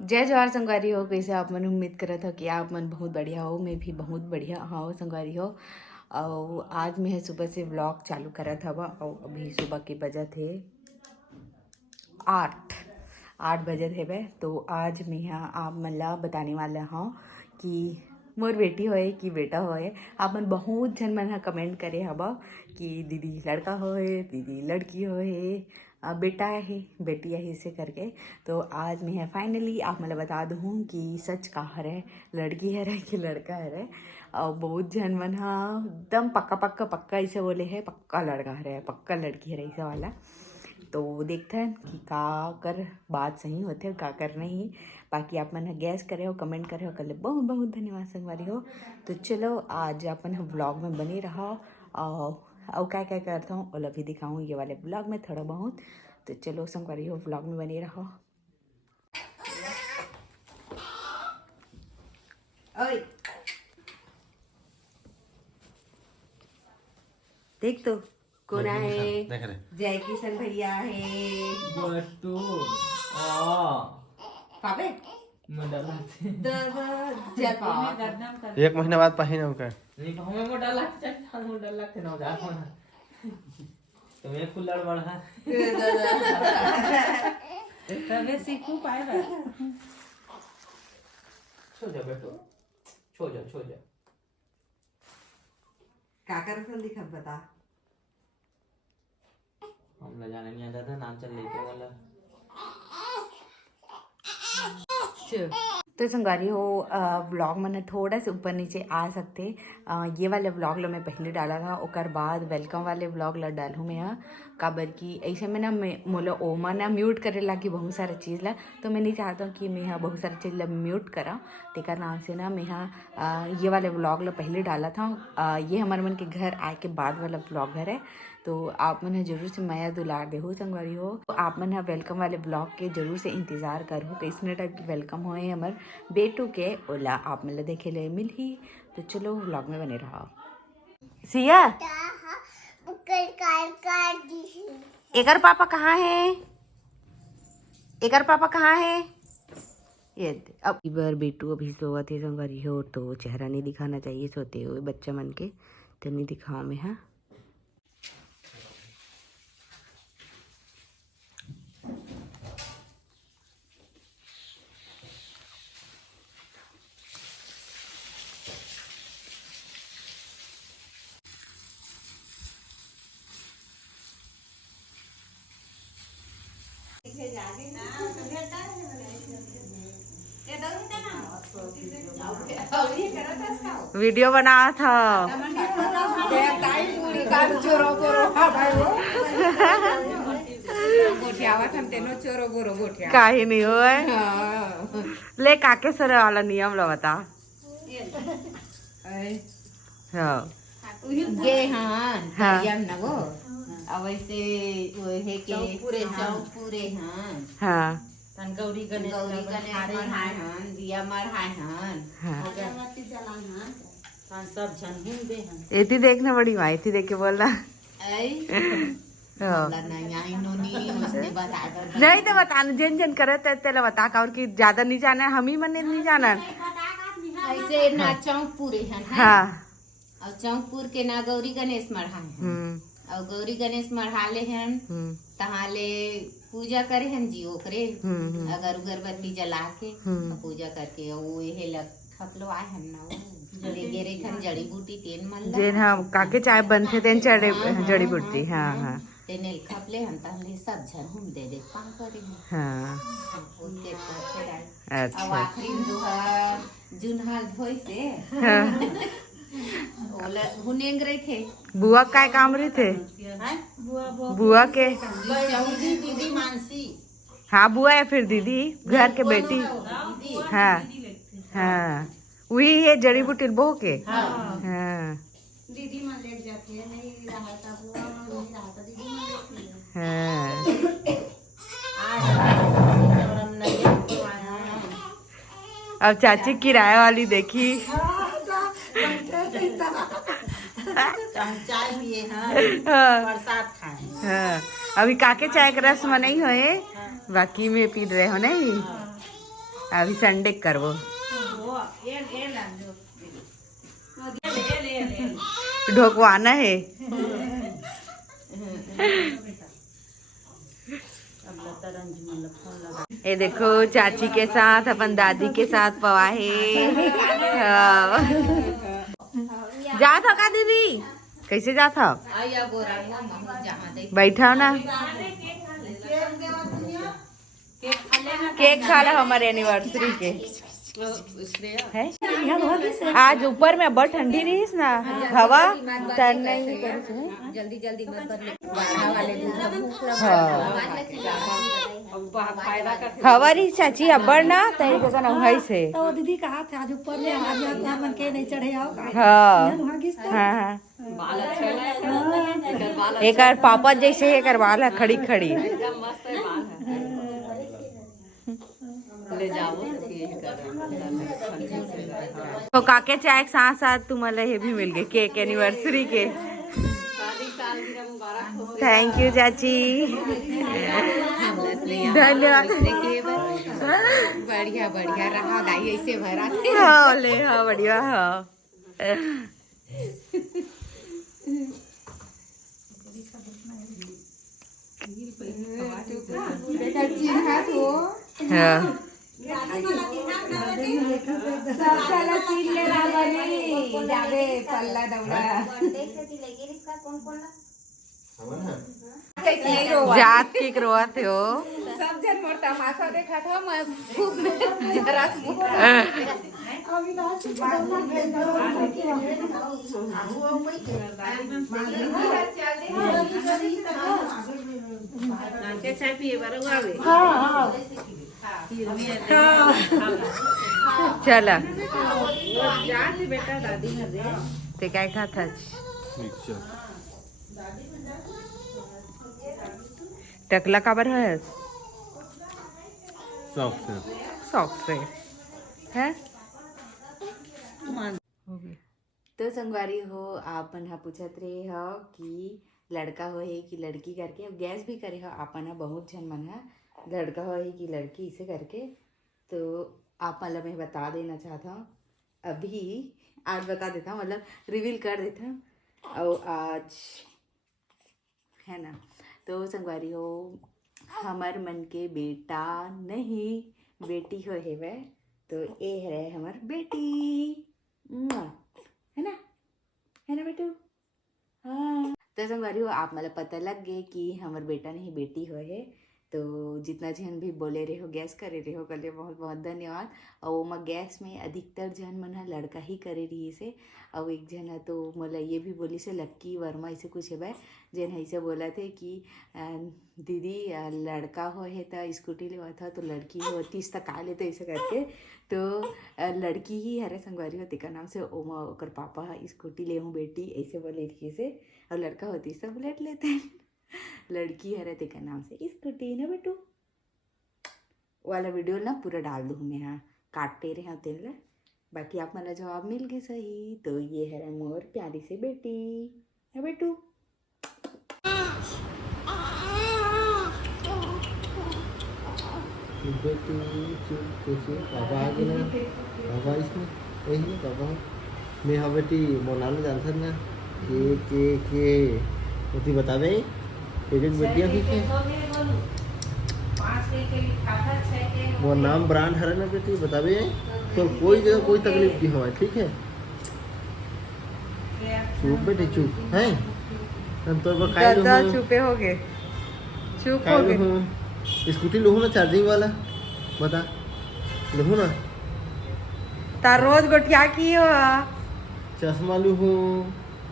जय जवाहर संगवारी हो। कैसे आप मन उम्मीद करत हो कि आप मन बहुत बढ़िया हो। मैं भी बहुत बढ़िया हाँ संगवारी हो। और आज मैं सुबह से व्लॉग चालू करत हवा और अभी सुबह के बजत है 8 बजत है। तो आज मैं यहाँ आप मन ला बताने वाला हूँ कि मोर बेटी होए कि बेटा होए। आप मन बहुत जन मन कमेंट करे हवा कि दीदी लड़का होए दीदी लड़की होए बेटा है बेटी है इसे करके। तो आज मैं फाइनली आप मतलब बता दूँ कि सच का है लड़की है कि लड़का है। और बहुत जन मन हाँ एकदम पक्का पक्का पक्का ऐसे बोले है पक्का लड़का है पक्का लड़की है ऐसा वाला। तो देखते हैं कि का कर बात सही होते हो का कर नहीं। बाकी आप मन गैस करे हो कमेंट करे हो कल बहुत बहुत धन्यवाद संगवारी हो। तो चलो आज अपन व्लॉग में बने रहो और क्या क्या करता हूँ और भी दिखाऊँ ये वाले ब्लॉग में थोड़ा बहुत। तो चलो संगवारी हो व्लॉग में बने रहो। ओए देख तो कौन है जय किशन भैया है बट्टू पापे एक महीना बाद पहिन का नहीं हमें मोटा लगता है मोटा लगता ना जा तुम्हें कुल्लड़ बढ़ा तबे सीखू पाएगा। छो जा बेटो छो जा का कर दिखा बता। हम ल जाने नहीं आता था नाम चल लेके वाला। तो संगारी हो व्लॉग में थोड़ा से ऊपर नीचे आ सकते। ये वाले व्लॉग लो मैं पहले डाला था और बाद वेलकम वाले व्लॉग ला डालूँ मैं यहाँ काबर की ऐसे में ना मोला ओमा ना म्यूट करे ला कि बहुत सारा चीज़ ला। तो मैं नहीं चाहता हूँ कि मैं यहाँ बहुत सारा चीज़ ला म्यूट करा तेकर नाम से ना मैं यहाँ ये वाले व्लॉग ला पहले डाला था। ये हमारे मन के घर आए के बाद वाला व्लॉग है। तो आप मन जरूर से माया दुलार दे हो संगवारी हो। तो आप मन वेलकम वाले ब्लॉग के जरूर से इंतजार करो कैसने टाइप की वेलकम होए हमार बेटू के ओला आप मन देखे ले मिल ही। तो चलो व्लॉग में बने रहो। सिया एकर पापा कहाँ है एकर पापा कहाँ है ये अब बार बेटू अभी सोवा थे संगवारी हो। तो चेहरा नहीं दिखाना चाहिए सोते हुए बच्चा मन के तो नहीं दिखाओ मैं हाँ। वीडियो बना था काही नहीं हो ले काके सर वाला नियम लो बता। हाँ ये हाँ हाँ ना वो अब ऐसे वो है कि पूरे हाँ हाँ तन गौरी गणेश हाय हन दिया मर हाय हन अगरबत्ती जलान हन तन सब जन घूमबे हन एती देखने बड़ी माँ एती देख के बोल रहा नहीं तो बताना जिन जिन करे तेला बता का और कि ज्यादा नहीं जाना हम ही मन नहीं जाना ऐसे ना चौकपुर हन हाँ और चौकपुर के ना गौरी गणेश मढ़ा और गौरी गणेश मढ़ाले हन तहाले पूजा करे हन जी ओकरे अगर अगरबत्ती जला के पूजा करके वो ये लग खपलो आए हन ना ले गेरे खन जड़ी बूटी तेन मन जेन हम काके चाय बनते तेन जड़ी बूटी हाँ हाँ तेने खपले हन तहले सब झर हम दे पा करे हाँ ओके तो अच्छा अब आखिरी दुहा जुनहाल धोई से ओला हुनेंग रहे थे बुआ काय काम रहे थे बुआ के चौधरी दीदी मानसी हाँ बुआ है फिर दीदी घर के बेटी हाँ हाँ वही है जड़ी बूटी बो के हाँ दीदी मान ले जाते हैं नहीं रहा था बुआ नहीं रहा था दीदी मान लेती है अब चाची किराए वाली देखी चाय पिए हाँ प्रसाद खाए हाँ अभी काके चाय का रस में नहीं होए बाकी में पी रहे हो नहीं अभी संडे करवो ढोकवाना है। ये देखो चाची के साथ अपन दादी के साथ पवा है। जात हो का दीदी? कैसे जात हो? बैठा ना, केक खा लो हमारे एनिवर्सरी के है। आज ऊपर में बहुत ठंडी रही ना, हवा तर नहीं जल्दी जल्दी मत बदले बारह वाले दूध हवा रही चाची अब्बर ना तई जगह न भाई से तो दीदी कहा था आज ऊपर में आज यहाँ मन के नहीं चढ़े आओ हाँ हाँ एक पापा जैसे एक बाल है खड़ी खड़ी ले जाओ तो काके चाय के साथ साथ तुम्हारा ये भी मिल गए केक एनिवर्सरी के। थैंक यू चाची, धन्यवाद। बढ़िया बढ़िया रहा दाई ऐसे भरा हाँ ले हाँ बढ़िया हाँ। हाँ जात के रोत हो सब जन मोर तमाशा देखा था मैं खूब जरा चला ते काय खाता टकला का बर है शौक से है। तो संगवारी हो आपन हा पूछत रहे हो कि लड़का हो है कि लड़की करके, अब गैस भी करे हो आपन हा बहुत जन मन है लड़का हो है कि लड़की इसे करके। तो आप मतलब मैं बता देना चाहता हूँ अभी, आज बता देता हूँ मतलब रिवील कर देता हूँ और आज है ना। तो संगवारी हो हमार मन के बेटा नहीं बेटी हो है वह, तो ये है हमार बेटी है ना बेटू। हाँ तो संगवारी हो आप मतलब पता लग गए कि हमार बेटा नहीं बेटी हो है। तो जितना जन भी बोले रहे हो गैस करे रहे हो कल बहुत बहुत धन्यवाद। और वो मैं गैस में अधिकतर जन मन लड़का ही करे रही से। और एक जन है तो मतलब ये भी बोली से लक्की वर्मा ऐसे कुछ है भाई जन ऐसे बोला थे कि दीदी लड़का हो है तो स्कूटी लेवा था तो लड़की होती इस तक आ लेते ऐसे करके। तो लड़की ही हरे संगवारी होती का नाम से ओमा ओकर पापा स्कूटी ले हूँ बेटी ऐसे बोले रही से। और लड़का होती सब बुलेट लेते हैं, लड़की है रहते का नाम से स्कूटी ना बेटू वाला वीडियो ना पूरा डाल दूँ मैं। हाँ काटते रहे होते हैं बाकी आप मला जवाब मिल गए सही। तो ये है मोर प्यारी से बेटी है बेटू। बेटी चुप कैसे पापा आ गए ना, पापा इसमें यही पापा मैं हाँ बेटी मोनाल जानता ना के उसी बता दे एक बेटियाँ भी थे वो नाम ब्रांड है ना बेटी बता दे। तो कोई जगह कोई तकलीफ नहीं हुआ ठीक है। चुप बेटी चुप है हम तो चुपे हो गए चुप हो गए। स्कूटी लूँ ना चार्जिंग वाला बता लूँ ना तार रोज गोटिया की हो चश्मा लूँ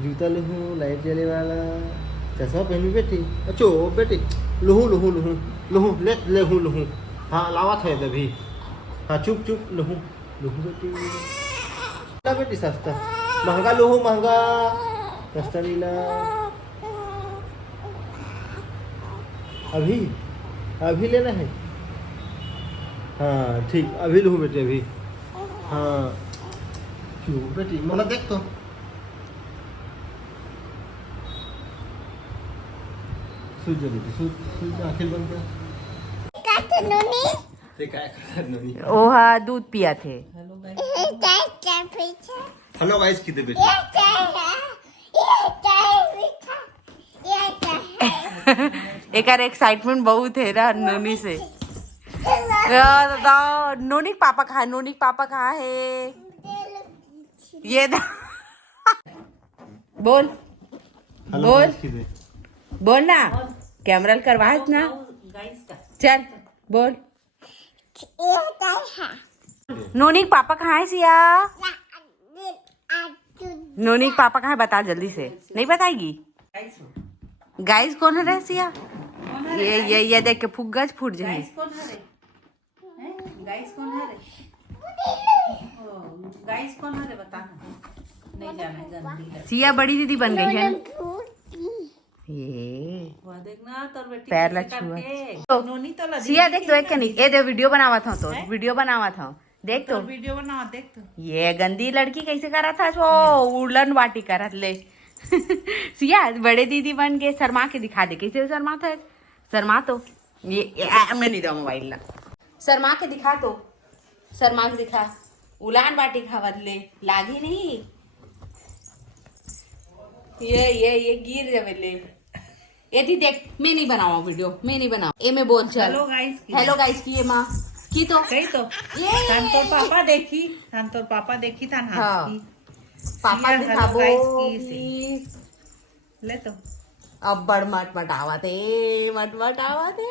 जूता लूँ लाइट जले वाला चश्मा पहनू बेटी। अच्छो बेटी लूँ लूँ लूँ लूँ ले ले हूँ लूँ हाँ लावा था तभी हाँ चुप चुप लूँ लूँ बेटी बेटी सस्ता महंगा लूँ महंगा सस्ता नीला अभी अभी लेना है। हाँ ठीक अभी लूँ बेटी अभी। हाँ क्यों बेटी मोला देख तो सूझ जा बेटी सूझ आंखें बंद कर ते काय करतात नोनी ओहा दूध पिया थे हेलो गाइस किती बेटी एक एक्साइटमेंट बहुत है ना नोनी से नोनी के पापा कहाँ है? नोनी के पापा कहाँ है? ये बोल हेलो बोल गाइस किती बोल ना कैमरा करवाए ना चल बोल नोनी के पापा कहाँ है सिया? नोनी के पापा कहाँ है बता जल्दी से। नहीं बताएगी? गाइस कौन है रे सिया? ये देख के फुग्गा फूट जाए। गाइस कौन है रे बताना नहीं जाना गंदी है सिया बड़ी दीदी बन गई है। ये वो देखना तोर बेटी पैर ला कैसे छुआ। करके नोनी तो ला सिया देख तो एक कनी ए दे वीडियो बनावा था तो वीडियो बनावा था देख तो वीडियो बना देख तो ये गंदी लड़की कैसे करा था सो उड़न बाटी करत ले सिया बड़े दीदी बन गए शर्मा के दिखा दे कैसे शर्मा था शर्मा तो ये मैं नहीं दूँ मोबाइल ला शर्मा के दिखा तो शर्मा के दिखा उलान बाटी खावत ले लागी नहीं ये गिर जावे ले ये दी देख मैं नहीं बनावा वीडियो मैं नहीं बनावा ए मैं बोल चल हेलो गाइस की ये माँ की तो कही तो ये थान तोर पापा देखी थान हाँ। हाथ की पापा सिया, दिखाबो hello guys की please। ले तो अब बड़ मटमटावा थे मटमटावा थे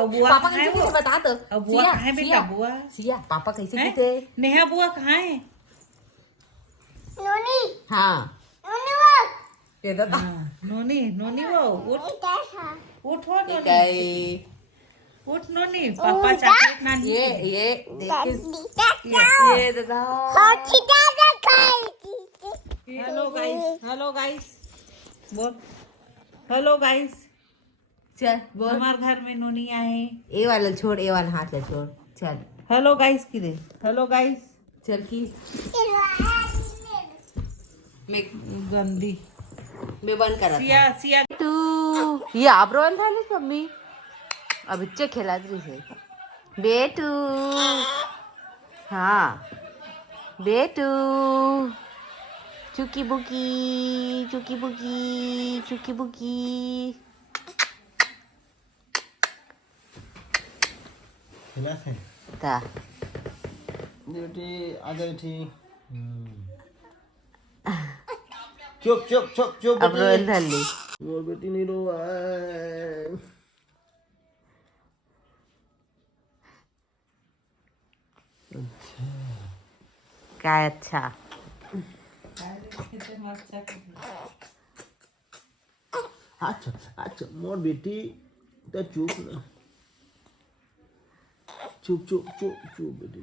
अब बुआ पापा कहाँ है कैसे वो? कैसे बता तो अब बुआ कहाँ है बेटा बुआ सिया पापा कैसे हैं? पीते नेहा बुआ कहाँ है हाँ ये तो नोनी नोनी वो उठ हो नोनी कई उठ नोनी पापा चॉकलेट ना ये देख ये दादा हेलो गाइस बोल हेलो गाइस चल बोल हमारे घर में नोनी आए ए वाला छोड़ ए वाला हाथ ले छोड़ चल हेलो गाइस की दे हेलो गाइस चल की मैं गंदी बंद करा था। सिया तू ये आप रोन था ना मम्मी अब इच्चे खेला रही है बेटू हाँ बेटू चुकी बुकी चुकी बुकी चुकी बुकी हिला से ता बेटी आ गई थी चुप चुप चुप चुप अब रोन था ली मोर बेटी नहीं रोवा क्या अच्छा अच्छा अच्छा मोर बेटी तो चुप ना चुप चुप चुप चुप बेटी